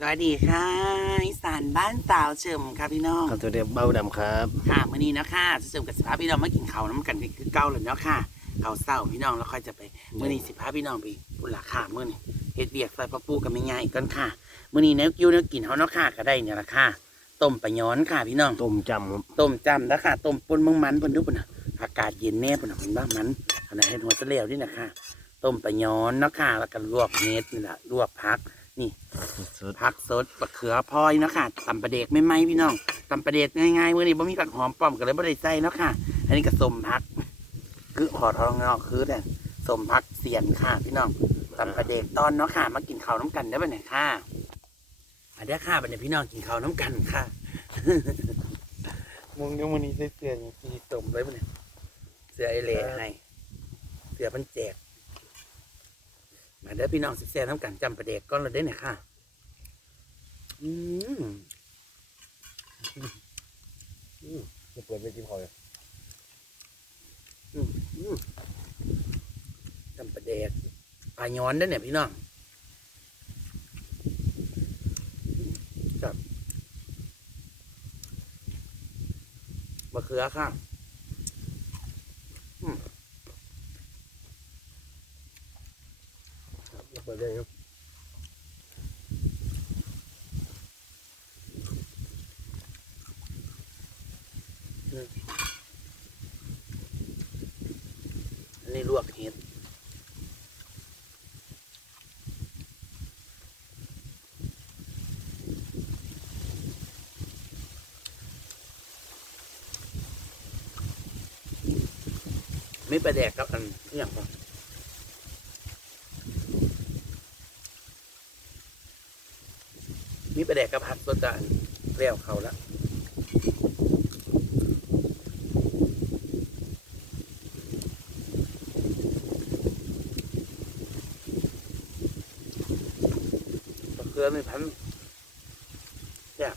สวัสดีค่ะอีสานบ้านสาวเฉิมครับพี่น้องครับตัวเดียวเบ้าดำครับค่ะมื้อนี้นะค่ะเฉิมกับสิพาพี่น้องมากินข้าวน้ำกันคือเก่าเลยเนาะค่ะข้าวเศร้าพี่น้องแล้วค่อยจะไปมื้อนี้สิพาพี่น้องไปบุญราคามื้อนี้เฮ็ดเบียกใส่ปลาปูกับแม่ยายอีกก่อนค่ะมื้อนี้แนวกิ้วแนวกินเฮาเนาะค่ะก็ได้เนี่ยละค่ะต้มปลาย้อนค่ะพี่น้องต้มจำครับต้มจำแล้วค่ะต้มปนมังมันเพิ่นดูปุ่นน่ะอากาศเย็นแน่ปุ่นน่ะเพิ่นว่ามันอันนั้นเฮ็ดหัวเสลียวนี่นะคะต้มปลาย้อนเนาะค่ะแล้วก็ลวกเม็ดนี่ล่ะลวกผัก นี่สุดผักสดมะเขือพลอยเนาะค่ะตำปลาเด็กไม่ไหมพี่น้องตำปลาเด็กง่ายๆมื้อนี้บ่มีผักหอมป้อมก็เลยบ่ได้ใส่เนาะค่ะ อันนี้ก็สมผัก คือขอทองงอกคือแต่สมผักเสียนค่ะ พี่น้องตำปลาเด็กตอนเนาะค่ะ มากินข้าวน้ำกันได้บ่เนี่ยค่ะอันเนี้ยค่ะบัดนี้พี่น้องกินข้าวน้ำกันค่ะมึงเดี๋ยวมื้อนี้ใส่เสื้อนี่สีสมเลยบ่เนี่ยเสื้อไอเล่ให้เสื้อมันแจก มาเด้อพี่น้องสิแซ่น้ำกันจำปลาเด็กก่อนเลยเด้อเนี่ยค่ะ อืมจะเปิดไม่กินข้าวเลยอืมอืมจำปลาเด็กปลาย้อนเด้เนี่ยพี่น้องครับมะเขือค่ะ จะ เปิดได้ครับอันนี้ลวกเห็ดไม่ไปลาแดกกับอันอหย่างก่อน มีประแดกกับผัดสดจานแล้วเขาละเกลือในพันแซ่บ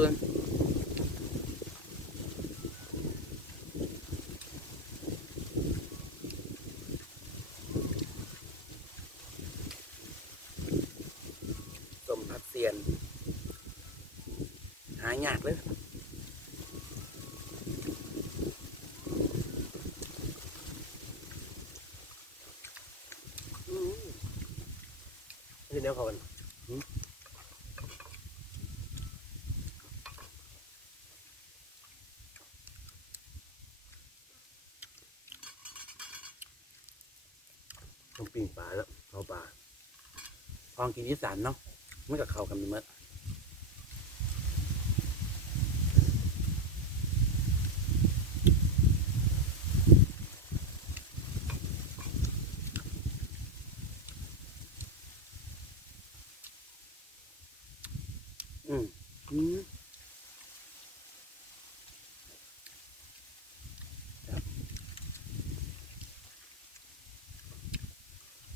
เกิดขึ้นสมพักเซียน หายากเลยอืมไม่ใช่เนื้อเขากันต้องปิ้งปลาแล้วเอาปลา องกินที่สานเนาะไม่กับเขากันเมื่ออืมอืม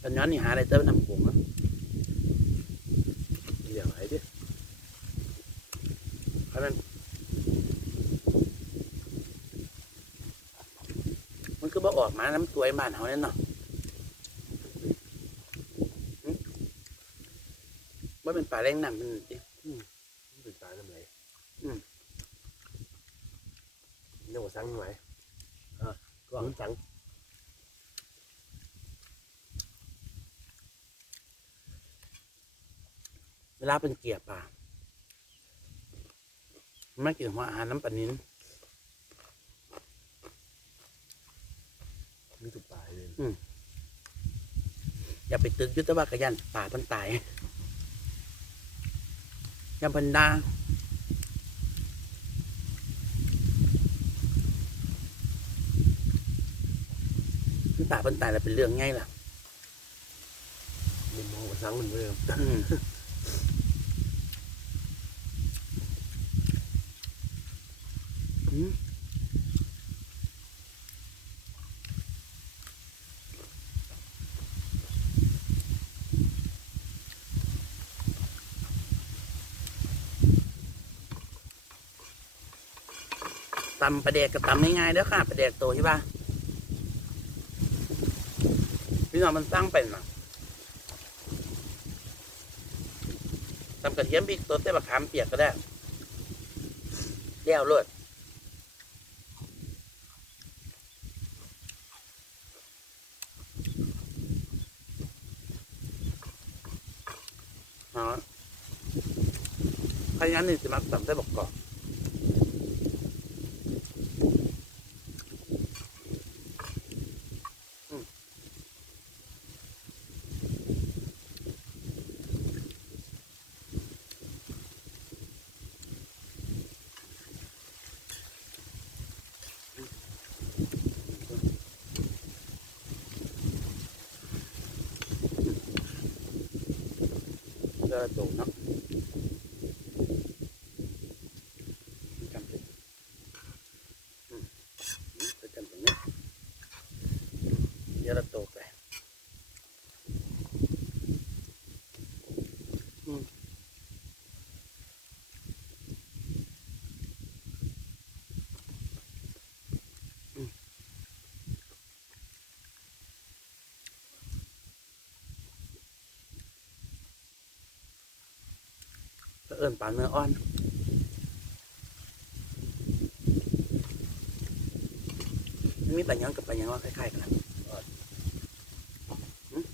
ตอนนั้นนี่หาอะไรเติมน้ำผงนะ เดี๋ยวไหนดิ เพราะนั้นมันคือบ่ออกมาน้ำสวยบ้านเขาเนี่ยเนาะหึว่าเป็นป่าแรงน้ำมันดิเป็นปลาน้ำไหลอืมเรียกว่าสังไหมอะก็หังสังเวลาเป็นเกียร์ป่ามัน ไม่กินหัวอาหารน้ำปลนิ้นมีถูกตายเลยอย่าไปตึกยุทธวากยันป่าพันตายยันพันดาป่าพันตายแล้วเป็นเรื่องง่ายล่ะมันมองกระซังเหมือนเดิม ตำประเดกกับตำง่ายๆเด้อค่ะประเดกโตใช่ปะพี่น้องมันสร้างเป็นน่ะตำกระเทียมพริกตัวเต้บักขามเปียกก็ได้เลี้ยวรวดอ๋อใครงั้นนี่จะมาตำเส้บักกอก เจอตูเนาะจำเป็นอืมอืมจะจำเป็นเนี่ยเดี๋ยวเราโตไปอืมอืมเผ อิญปลาเนื้ออ่อนมันมีปลาหยังกับปลาหยังว่าคล้ายๆกันนะหืม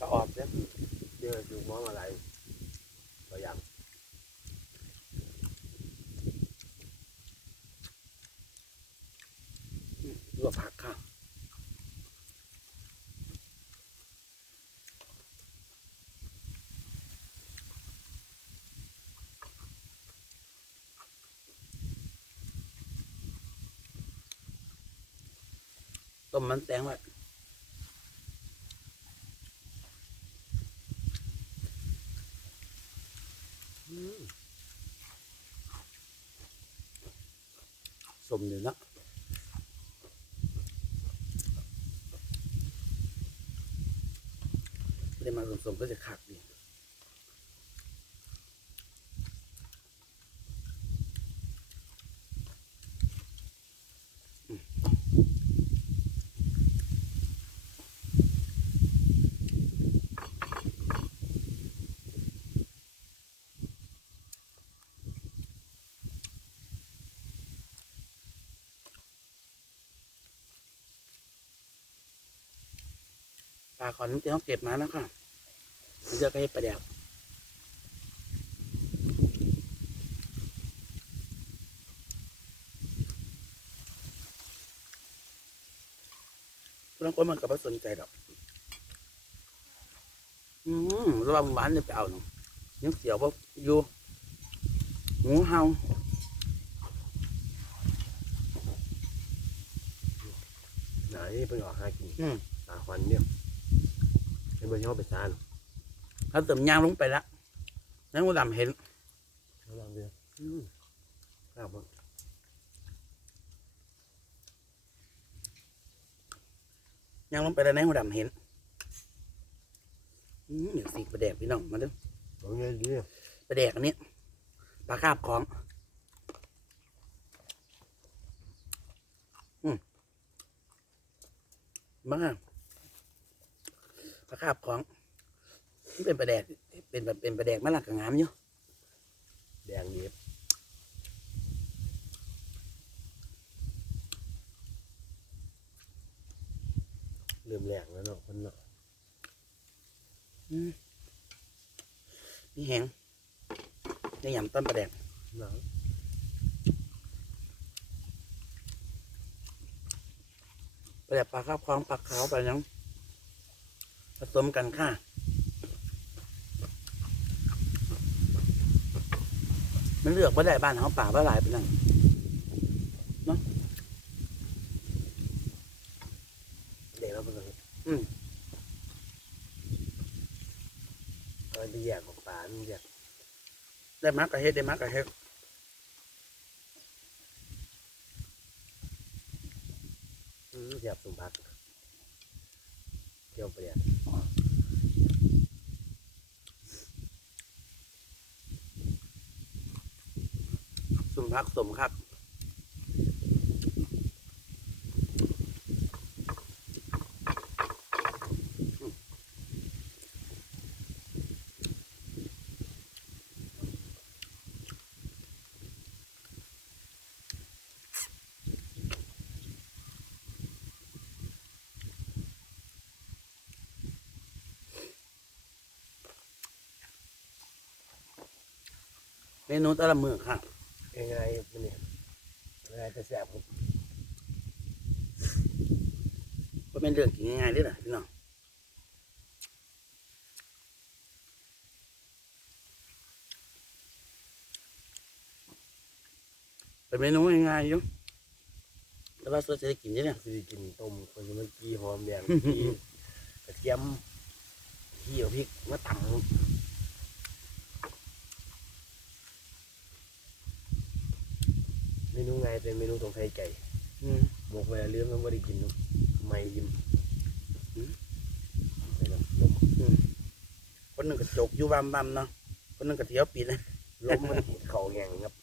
ปลาออบเนี่ยเดี๋ยวดูหมออะไรตัวอย่าง ลวกผักค่ะ ต้มมันแตงไว้อืมสมอยู่เนะได้มาสมๆก็จะขักดีาขอนที่เขาเก็บมาแล้วค่ะมันจะไปให้ปลาแดกพวกคนมันก็ไม่สนใจดอก อืมระวังหวานเนี่ยไปเอาหนูยังเสียวว่าอยู่หมูเฮาไหนเพิ่งออกหากินอืมตาควันเนี่ยให้เบิ่งชอบไปซานเขาเติมยางลงไปละนั่นกูดำเห็นระวังเด้ออืมครับผมยางลงไปแล้วนั่นกูดำเห็นอืมอย่างสีประแดกพี่น้องมาดูเอาไงดีประแดกอันนี้ปลาคาบของอืมมาป ลาคาบของนี่เป็นประแดกเป็นแบบเป็นประแดกมะลักกับงามอยู่แดงเย็บเริ่มแหลกแล้วเนาะคนเนาะอืมนี่แหงนี่ยำต้นประแดกหนังประแดกปลาคาบของปลาขาวปลาหยังผ สมกันค่ะมันเลือกว่าได้บ้านเขาป่าว่าหลายไปนั่นเนาะเด็กเราไปเลยอืมไราไปแยกของป่ามันแยกได้มักกระเฮ็ดได้มักกระเฮ็ดอืมแยกสมบัติ เกี่ยวเปลี่ยนสมพักสมคัก เมนูแต่ละมื้อค่ะง่ายๆมันเนี่ยง่ายแต่แสบครับก็เป็นเรื่องกินง่ายๆเลยนะพี่น้องเป็นเมนูง่ายๆอยู่แต่ว่าส่วนจะได้กินเยอะเนี่ยสิกินต้มคนจะมากี้หอมแดงกี้กระเทียมกี้เอาพริกมาตำเม นูง่ายเป็นเมนูตรงไทยไก่อืมหมกเวลาเลี้ยงมันไม่ได้กินเนอะไม่ยิ้มอืมใส่น้ำลมคนหนึ่งก็จกอยู่บำบำเนาะคนหนึ่งก็เที่ยวปีนะลมมันเข่าแงงครับ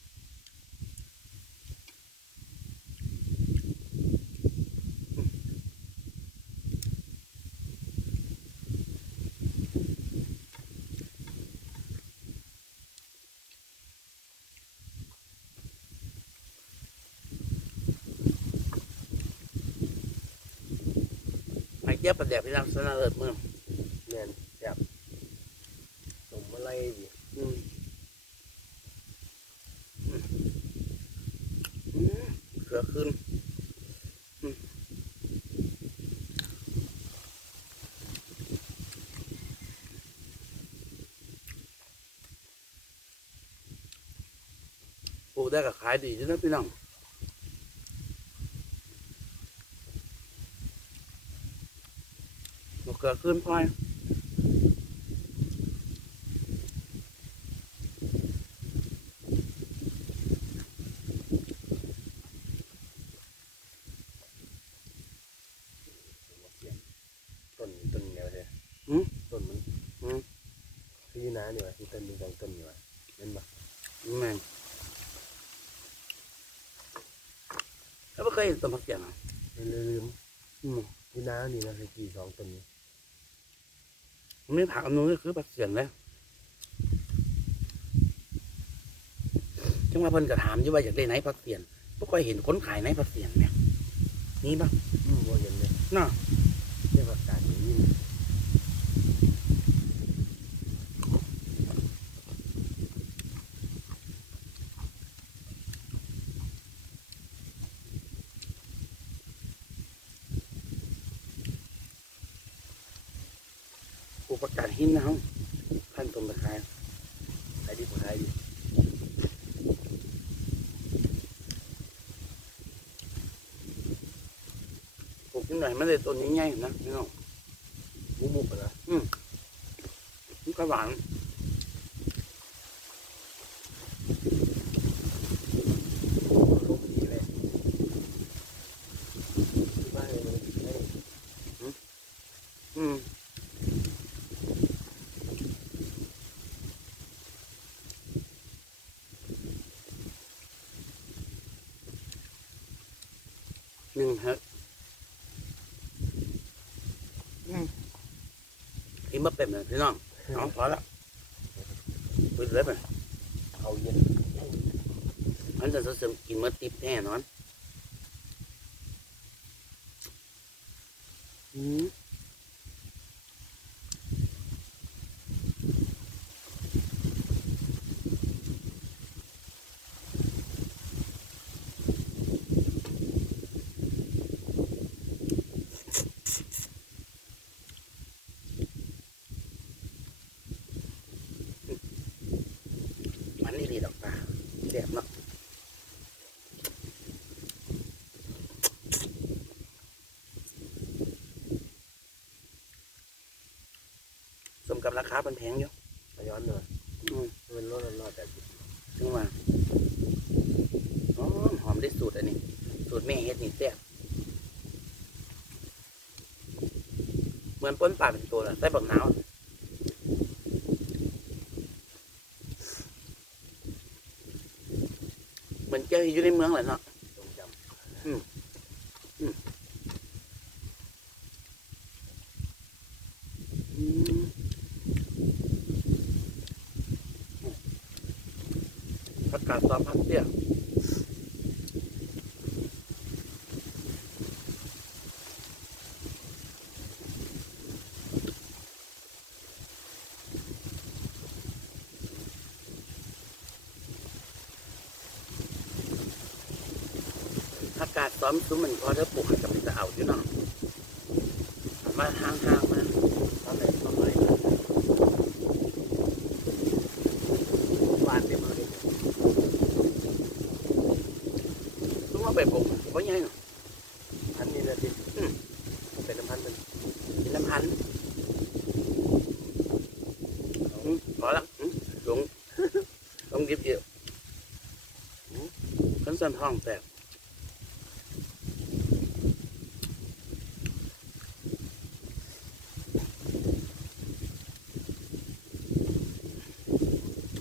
ประเดี๋ยวพี่น้องสนาเอิดมือแน่นแซ่บต้มอะไรดิอืมอืมอืมเสือขึ้นอืมปลูกได้ก็ขายดีจ้ะนะพี่น้อง มะเขือขึ้นพลอยต้นต้นเนี่ยใช่อืมต้นมันอืมคือน้าเนี่ยวะที่ต้นมีสองต้นอยู่วะนั่นปะแม่งแล้วไม่เคยเห็นต้นผักเสียงอะลืมอืมที่น้านี่นะคือกี่สองต้นนี้มัน ไม่ผักอันนู้นก็คือผักเสียงเลยจังว่าเพิ่นก็ถามอยู่ว่าอยากได้ไหนผักเสียงบ่ค่อยเห็นคนขายไหนผักเสียงเนี่ยนี่ปะอืมว่าเห็นเลยน่ะเรียกว่าการอย่างนี้ ปลูกประกาศหินนะเฮาพันต้นตะไคร้ ขายดีกว่าขายดี ปลูก นิดหน่อยมันเลยต้นใหญ่ๆนะพี่น้องมุกมุกๆอะนะมันก็หวาน ลมดีเลยที่บ้านเลยมันให้ อืมหนึ่งฮะ อืม กินมาเป็นเลยพี่น้องเอาพอละปิดเลยไปเขาเย็นมันจะเสริมกินเมื่อติบแน่นอน อืมมันนี่ดีดอกตาแดบเนาะ สม กับราคาเป็นแพงอยู่ย้อนเลยอืมมันรสรสแต่ถึงว่าหอมได้สูตรอันนี้ สูตรแม่เฮ็ดนี่แซ่บเหมือนป้นปลาเป็นตัวละใส่บักนาวเหมือนเจ้าอยู่ในเมืองแหละเนาะ ตรงจ อืม ผักกาดซอมผักเตี้ยอากาศซ้อมซุ้มมันพอถ้าปลูกให้กับมันจะเอาอยู่เนาะมาห่างๆมาำทำอะไรทำอะไรบ้านเต็มเลย ซุ้มมาไปปลูกเพราะยังไงเนาะ พันนี่นะที่เป็นน้ำพันมัน กินน้ำพันธุ์อืมพอละอืมลง ลงดิบเดียวอืมขันสัน ห้องแตก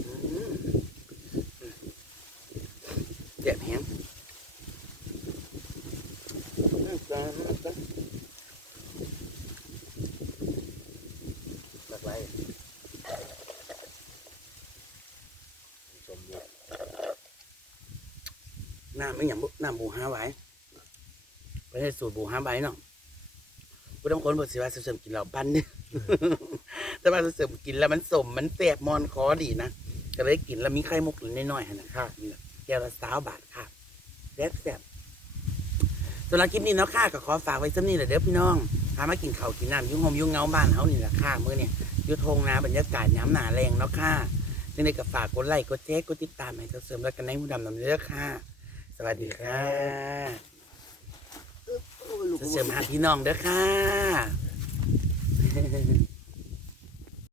อืมเจ็บแฮงอืมจ้าจ้า หลากหลายสมบูรณ์ น้ำไม่อย่างบุน้ำบูฮาไว้ไม่ใช่สูตรบูฮาไว้เนาะผู้ต้องคนบอกสิว่าเสริมกินเหล้าปั้นเนี่ยแต่ว่าเสริมกินแล้วมันสมมันแสบมอนคอดีนะก็เลยกินแล้วมีไข่มุกน้อยๆหั่นนะค่ะนี่แหละแก้วละสาวบาทค่ะแซ่บแซ่บสำหรับคลิปนี้เนาะค่ะก็ขอฝากไว้สักนี้แหละเด้อพี่น้องพามากินข้าวกินน้ำอยุ่งหอมอยุ่งเงาบ้านเฮานี่แหละค่ะมื้อเนี่ยอยุทงนาบรรยากาศย้ำหนาแรงเนาะค่ะยังไงก็ฝากกดไลค์กดแชร์กดติดตามให้เสริมแล้วกันในหูดำนำเด้อค่ะส วัสดีค่ะเสริมหาพี่น้องเด้อค่ะ